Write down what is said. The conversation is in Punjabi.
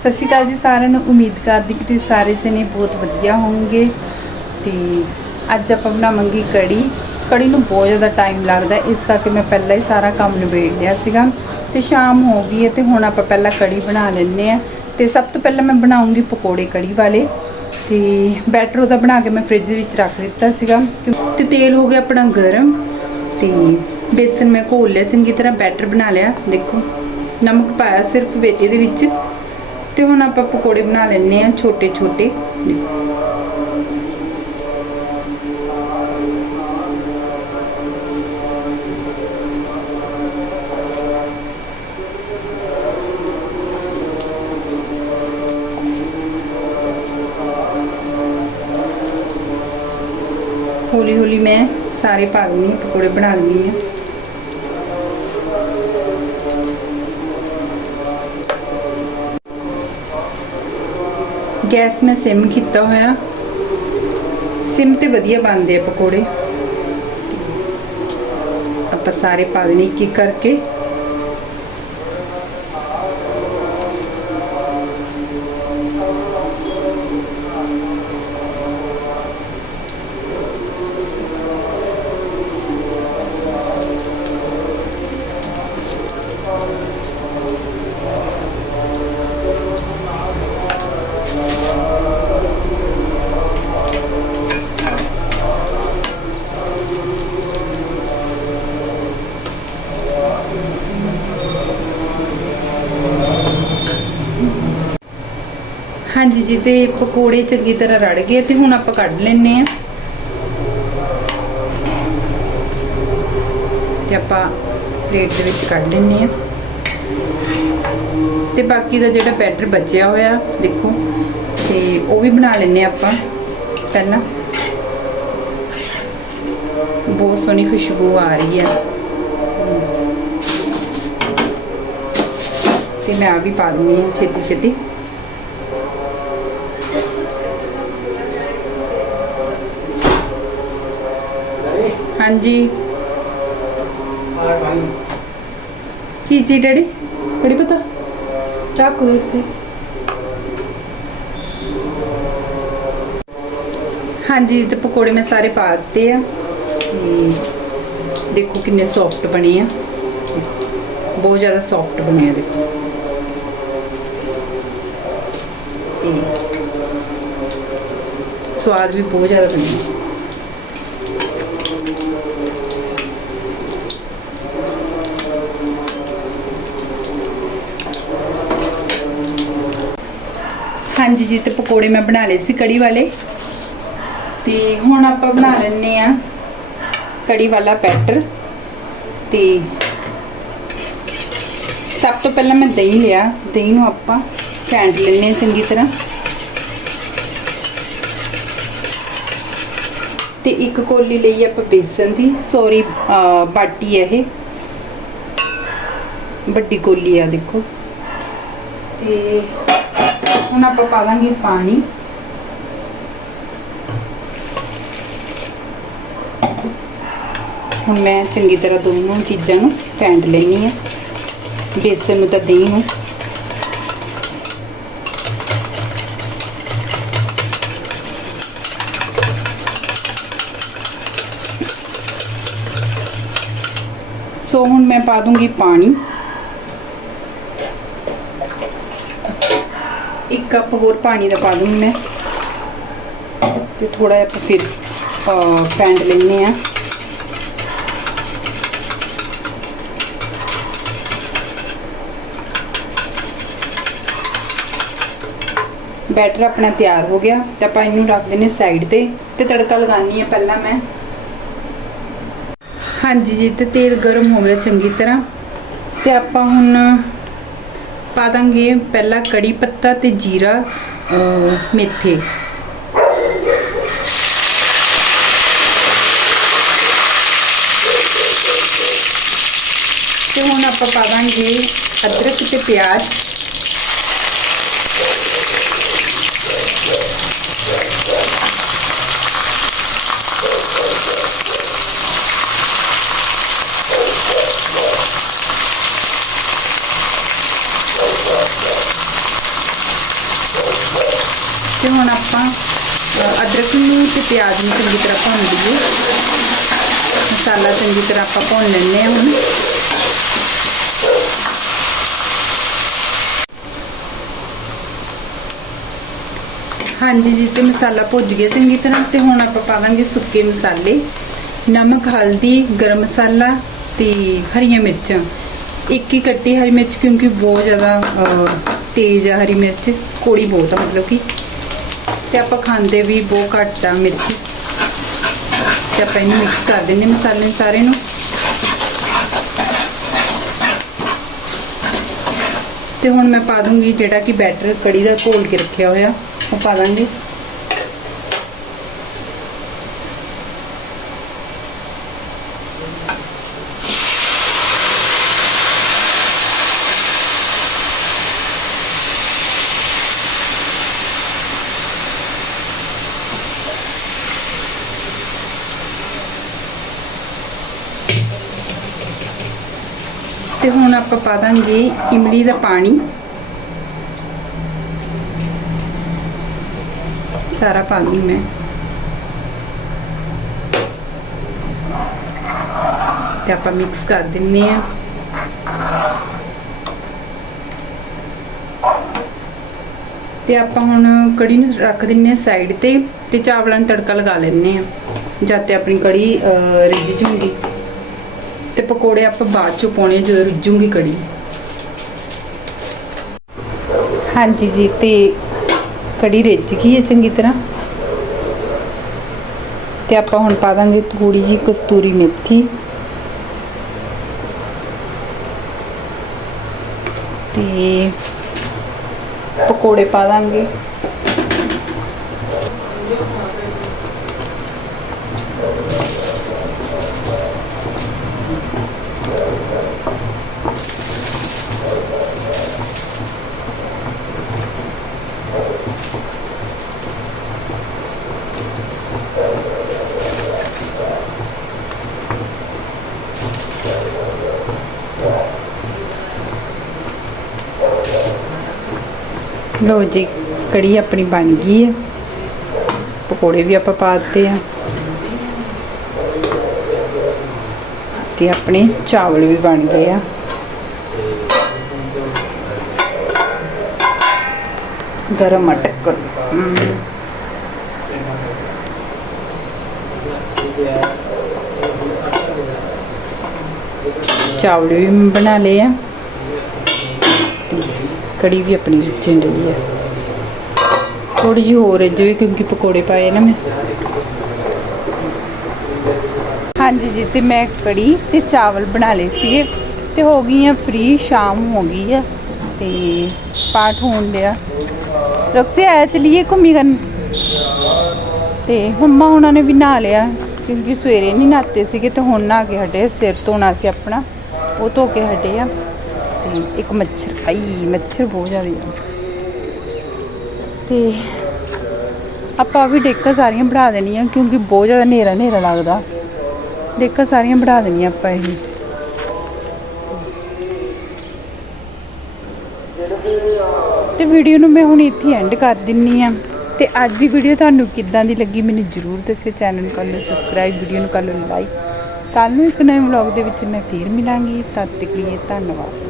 ਸਤਿ ਸ਼੍ਰੀ ਅਕਾਲ ਜੀ ਸਾਰਿਆਂ ਨੂੰ। ਉਮੀਦ ਕਰਦੀ ਕਿ ਤੁਸੀਂ ਸਾਰੇ ਜਣੇ ਬਹੁਤ ਵਧੀਆ ਹੋਵੋਗੇ। ਤੇ ਅੱਜ ਆਪਾਂ ਬਣਾਵਾਂਗੇ ਕੜੀ। ਕੜੀ ਨੂੰ ਬਹੁਤ ਜ਼ਿਆਦਾ ਟਾਈਮ ਲੱਗਦਾ ਇਸ ਕਰਕੇ ਮੈਂ ਪਹਿਲਾਂ ਹੀ ਸਾਰਾ ਕੰਮ ਨਿਬੇੜ ਲਿਆ ਸੀਗਾ। ਤੇ ਸ਼ਾਮ ਹੋ ਗਈ ਹੈ ਤੇ ਹੁਣ ਆਪਾਂ ਪਹਿਲਾਂ ਕੜੀ ਬਣਾ ਲੈਂਦੇ ਆ ਤੇ ਸਭ ਤੋਂ ਪਹਿਲਾਂ ਮੈਂ ਬਣਾਉਂਗੀ ਪਕੌੜੇ ਕੜੀ ਵਾਲੇ। ਤੇ ਬੈਟਰ ਉਹਦਾ ਬਣਾ ਕੇ ਮੈਂ ਫ੍ਰਿਜ ਵਿੱਚ ਰੱਖ ਦਿੱਤਾ ਸੀਗਾ। ਕਿਉਂ- ਤੇ ਤੇਲ ਹੋ ਗਿਆ ਆਪਣਾ ਗਰਮ। ਤੇ ਬੇਸਨ ਮੈਂ ਘੋਲ ਲਿਆ। ਚੰਗੀ ਤਰ੍ਹਾਂ ਬੈਟਰ ਬਣਾ ਲਿਆ। ਦੇਖੋ, ਨਮਕ ਪਾਇਆ ਸਿਰਫ ਇਹਦੇ ਵਿੱਚ। ਤੇ ਹੁਣ ਆਪਾਂ ਪਕੌੜੇ ਬਣਾ ਲੈਣੇ ਆ ਛੋਟੇ ਛੋਟੇ। ਹੌਲੀ ਹੌਲੀ ਮੈਂ ਸਾਰੇ ਪਾ ਦਿੰਦੀ ਹਾਂ ਪਕੌੜੇ ਬਣਾ ਲੈਂਦੀ ਗੈਸ ਮੈਂ ਸਿਮ ਕੀਤਾ ਹੋਇਆ। ਸਿਮ ਤੇ ਵਧੀਆ ਬਣਦੇ ਆ ਪਕੌੜੇ। ਆਪਾਂ ਸਾਰੇ ਪਾ ਦੇਣੇ ਇੱਕ ਇੱਕ ਕਰਕੇ। ਹਾਂਜੀ ਜੀ, ਤੇ ਪਕੌੜੇ ਚੰਗੀ ਤਰ੍ਹਾਂ ਰੜ ਗਏ ਤੇ ਹੁਣ ਆਪਾਂ ਕੱਢ ਲੈਣੇ ਆ ਤੇ ਆਪਾਂ ਪਲੇਟ ਦੇ ਵਿੱਚ ਕੱਢ ਲੈਣੇ ਆ ਤੇ ਬਾਕੀ ਦਾ ਜਿਹੜਾ ਬੈਟਰ ਬਚਿਆ ਹੋਇਆ, ਦੇਖੋ, ਤੇ ਉਹ ਵੀ ਬਣਾ ਲੈਣੇ ਆਪਾਂ ਪਹਿਲਾਂ। ਬਹੁਤ ਸੋਹਣੀ ਖੁਸ਼ਬੂ ਆ ਰਹੀ ਹੈ। ਤੇ ਮੈਂ ਆ ਵੀ ਪਾ ਦਿੰਦੀ ਹਾਂ ਛੇਤੀ ਛੇਤੀ ਹਾਂਜੀ। ਕੀ ਜੀ ਡੈਡੀ? ਕੜੀ ਪਤਾ? ਰੱਖ ਦੋ ਇੱਥੇ ਹਾਂਜੀ, ਤੇ ਪਕੌੜੇ ਮੈਂ ਸਾਰੇ ਪਾ ਦਿੱਤੇ ਆ। ਦੇਖੋ ਕਿੰਨੇ ਸੌਫਟ ਬਣੇ ਆ। ਬਹੁਤ ਜ਼ਿਆਦਾ ਸੌਫਟ ਬਣੇ ਆ, ਦੇਖੋ। ਸਵਾਦ ਵੀ ਬਹੁਤ ਜ਼ਿਆਦਾ ਬਣਿਆ ਹਾਂਜੀ ਜੀ ਤੇ ਪਕੌੜੇ ਮੈਂ ਬਣਾ ਲਏ ਸੀ ਕੜੀ ਵਾਲੇ। ਤੇ ਹੁਣ ਆਪਾਂ ਬਣਾ ਲੈਣੇ ਆ ਕੜੀ ਵਾਲਾ ਪੈਟਰ ਤੇ ਸਭ ਤੋਂ ਪਹਿਲਾਂ ਮੈਂ ਦਹੀਂ ਲਿਆ, ਦਹੀਂ ਨੂੰ ਆਪਾਂ ਫੈਂਟ ਲੈਣੇ ਚੰਗੀ ਤਰ੍ਹਾਂ। ਤੇ ਇੱਕ ਕੋਲੀ ਲਈ ਆਪਾਂ ਬੇਸਨ ਦੀ, ਸੌਰੀ ਬਾਟੀ ਹੈ ਇਹ। ਵੱਡੀ ਕੋਲੀ ਆ ਦੇਖੋ। ਤੇ ਹੁਣ ਆਪਾਂ ਪਾ ਦਾਂਗੇ ਪਾਣੀ। ਹੁਣ ਮੈਂ ਚੰਗੀ ਤਰ੍ਹਾਂ ਦੋਨੋਂ ਚੀਜ਼ਾਂ ਨੂੰ ਫੈਂਟ ਲੈਣੀ ਆ ਬੇਸਨ ਨੂੰ ਤਾਂ ਦਹੀਂ ਨੂੰ। ਸੋ ਹੁਣ ਮੈਂ ਪਾ ਦੂੰਗੀ ਪਾਣੀ। ਕੱਪ ਹੋਰ ਪਾਣੀ ਦਾ ਪਾ ਦੂੰਗੀ ਮੈਂ। ਤੇ ਥੋੜਾ ਜਿਹਾ ਆਪਾਂ ਫਿਰ ਅਹ, ਫੈਂਟ ਲੈਣੇ ਆ ਬੈਟਰ ਆਪਣਾ ਤਿਆਰ ਹੋ ਗਿਆ ਤੇ ਆਪਾਂ ਇਹਨੂੰ ਰੱਖ ਦਿੰਨੇ ਸਾਈਡ ਤੇ। ਤੇ ਤੜਕਾ ਲਗਾਉਣੀ ਆ ਪਹਿਲਾਂ ਮੈਂ। ਹਾਂਜੀ ਜੀ ਤੇ ਤੇਲ ਗਰਮ ਹੋ ਗਿਆ ਚੰਗੀ ਤਰ੍ਹਾਂ। ਤੇ ਆਪਾਂ ਹੁਣ ਪਾ ਦਾਂਗੇ ਪਹਿਲਾਂ ਕੜੀ ਪੱਤਾ ਤੇ ਜੀਰਾ ਮੇਥੇ। ਤੇ ਹੁਣ ਆਪਾਂ ਪਾ ਦਾਂਗੇ ਅਦਰਕ ਤੇ ਪਿਆਜ਼। ਤੇ ਹੁਣ ਆਪਾਂ ਅਦਰਕ ਨੂੰ ਤੇ ਪਿਆਜ਼ ਨੂੰ ਚੰਗੀ ਤਰ੍ਹਾਂ ਭੁੰਨ ਲਈਏ। ਮਸਾਲਾ ਚੰਗੀ ਤਰ੍ਹਾਂ ਆਪਾਂ ਭੁੰਨ ਲੈਂਦੇ ਹਾਂ ਹੁਣ। ਹਾਂਜੀ ਜੀ, ਤੇ ਮਸਾਲਾ ਭੁੱਜ ਗਿਆ ਚੰਗੀ ਤਰ੍ਹਾਂ, ਤੇ ਹੁਣ ਆਪਾਂ ਪਾ ਦਾਂਗੇ ਸੁੱਕੇ ਮਸਾਲੇ। ਨਮਕ, ਹਲਦੀ, ਗਰਮ ਮਸਾਲਾ ਤੇ ਹਰੀਆਂ ਮਿਰਚਾਂ। ਇੱਕ ਹੀ ਕੱਟੀ ਹਰੀ ਮਿਰਚ ਕਿਉਂਕਿ ਬਹੁਤ ਜ਼ਿਆਦਾ ਤੇਜ਼ ਆ ਹਰੀ ਮਿਰਚ, ਕੋੜੀ ਬਹੁਤ ਆ ਮਤਲਬ ਕਿ। ਤੇ ਆਪਾਂ ਖਾਂਦੇ ਵੀ ਬਹੁਤ ਘੱਟ ਆ ਮਿਰਚ। ਤੇ ਆਪਾਂ ਇਹਨੂੰ ਮਿਕਸ ਕਰ ਦਿੰਦੇ ਮਸਾਲੇ ਸਾਰੇ ਨੂੰ। ਤੇ ਹੁਣ ਮੈਂ ਪਾ ਦੂੰਗੀ ਜਿਹੜਾ ਕਿ ਬੈਟਰ ਕੜੀ ਦਾ ਘੋਲ ਕੇ ਰੱਖਿਆ ਹੋਇਆ, ਉਹ ਪਾ ਦਾਂਗੀ। ਤੇ ਹੁਣ ਆਪਾਂ ਪਾ ਦਾਂਗੇ ਇਮਲੀ ਦਾ ਪਾਣੀ। ਸਾਰਾ ਪਾ ਦੂੰ ਮੈਂ। ਤੇ ਆਪਾਂ ਮਿਕਸ ਕਰ ਦਿੰਨੇ ਆ। ਤੇ ਆਪਾਂ ਹੁਣ ਕੜੀ ਨੂੰ ਰੱਖ ਦਿੰਨੇ ਆ ਸਾਈਡ ਤੇ ਤੇ ਚਾਵਲਾਂ ਨੂੰ ਤੜਕਾ ਲਗਾ ਲੈਣੇ ਆ। ਜਦ ਤੇ ਆਪਣੀ ਕੜੀ ਅਹ, ਰਿੱਝ ਜੂਗੀ ਤੇ ਪਕੌੜੇ ਆਪਾਂ ਬਾਅਦ ਚ ਪਾਉਣੇ ਜਦੋਂ ਰਿੱਝੂਗੀ ਕੜੀ। ਹਾਂਜੀ ਜੀ, ਤੇ ਕੜੀ ਰਿੱਝ ਗਈ ਹੈ ਚੰਗੀ ਤਰ੍ਹਾਂ। ਤੇ ਆਪਾਂ ਹੁਣ ਪਾ ਦਾਂਗੇ ਥੋੜੀ ਜੀ ਕਸਤੂਰੀ ਮੇਥੀ। ਤੇ ਪਕੌੜੇ ਪਾ ਦਾਂਗੇ। ਲੋ ਜੀ, ਕੜੀ ਆਪਣੀ ਬਣ ਗਈ ਹੈ। ਪਕੌੜੇ ਵੀ ਆਪਾਂ ਪਾ ਦਿੱਤੇ ਆ। ਤੇ ਆਪਣੇ ਚਾਵਲ ਵੀ ਬਣ ਗਏ ਆ। ਗਰਮ ਮਟਰ ਚਾਵਲ ਵੀ ਬਣਾ ਲਏ ਆ। ਕੜੀ ਵੀ ਆਪਣੀ ਰਿੱਝਣ ਰਹੀ ਹੈ ਥੋੜੀ ਜਿਹੀ ਹੋਰ ਰਿੱਝ ਵੀ ਕਿਉਂਕਿ ਪਕੌੜੇ ਪਾਏ ਨਾ ਮੈਂ। ਹਾਂਜੀ ਜੀ, ਤੇ ਮੈਂ ਕੜੀ ਤੇ ਚਾਵਲ ਬਣਾ ਲਏ ਸੀਗੇ। ਤੇ ਹੋ ਗਈ ਆ ਫ੍ਰੀ ਸ਼ਾਮ ਹੋ ਗਈ ਆ। ਤੇ ਪਾਠ ਹੋਣ ਡਿਆ ਰੁਕਸੇ ਆਇਆ, ਚਲੀਏ ਘੁੰਮੀ ਕਰਨ। ਤੇ ਮੰਮਾ ਉਹਨਾਂ ਨੇ ਵੀ ਨਹਾ ਲਿਆ, ਕਿਉਂਕਿ ਸਵੇਰੇ ਨਹੀਂ ਨਹਾਤੇ ਸੀਗੇ ਤੇ ਹੁਣ ਨਹਾ ਕੇ ਹਟੇ ਸਿਰ ਧੋਣਾ ਸੀ ਆਪਣਾ, ਉਹ ਧੋ ਕੇ ਹਟੇ ਆ। ਤੇ ਇੱਕ ਮੱਛਰ, ਆਈ, ਮੱਛਰ ਬਹੁਤ ਜ਼ਿਆਦਾ ਆ। ਤੇ ਆਪਾਂ ਵੀ ਡੇਕਾਂ ਸਾਰੀਆਂ ਬਣਾ ਦੇਣੀਆਂ, ਕਿਉਂਕਿ ਬਹੁਤ ਜ਼ਿਆਦਾ ਹਨੇਰਾ ਹਨੇਰਾ ਲੱਗਦਾ। ਡੇਕਾਂ ਸਾਰੀਆਂ ਬਣਾ ਦੇਣੀਆਂ ਆਪਾਂ ਇਹ। ਤੇ ਵੀਡੀਓ ਨੂੰ ਮੈਂ ਹੁਣ ਇੱਥੇ ਐਂਡ ਕਰ ਦਿੰਨੀ ਆ। ਤੇ ਅੱਜ ਦੀ ਵੀਡੀਓ ਤੁਹਾਨੂੰ ਕਿੱਦਾਂ ਦੀ ਲੱਗੀ ਮੈਨੂੰ ਜਰੂਰ ਦੱਸਿਓ। ਚੈਨਲ ਨੂੰ ਕਰ ਲਓ ਸਬਸਕ੍ਰਾਈਬ ਵੀਡੀਓ ਨੂੰ ਕਰ ਲਓ ਲਾਈਕ ਕੱਲ ਨੂੰ ਇੱਕ ਨਵੇਂ ਵਲੌਗ ਦੇ ਵਿੱਚ ਮੈਂ ਫੇਰ ਮਿਲਾਂਗੀ। ਤਦ ਤੱਕ ਲਈ ਧੰਨਵਾਦ।